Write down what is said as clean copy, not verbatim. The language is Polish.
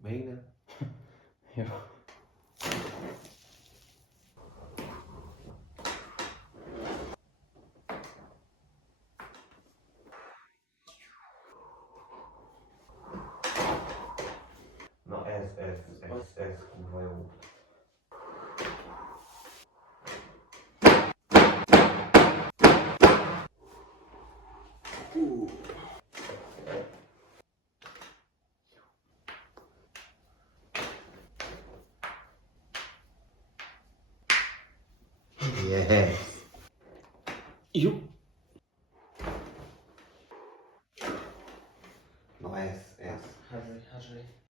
Meen je? Ja. No S, kurwa ją. Jest. Ju.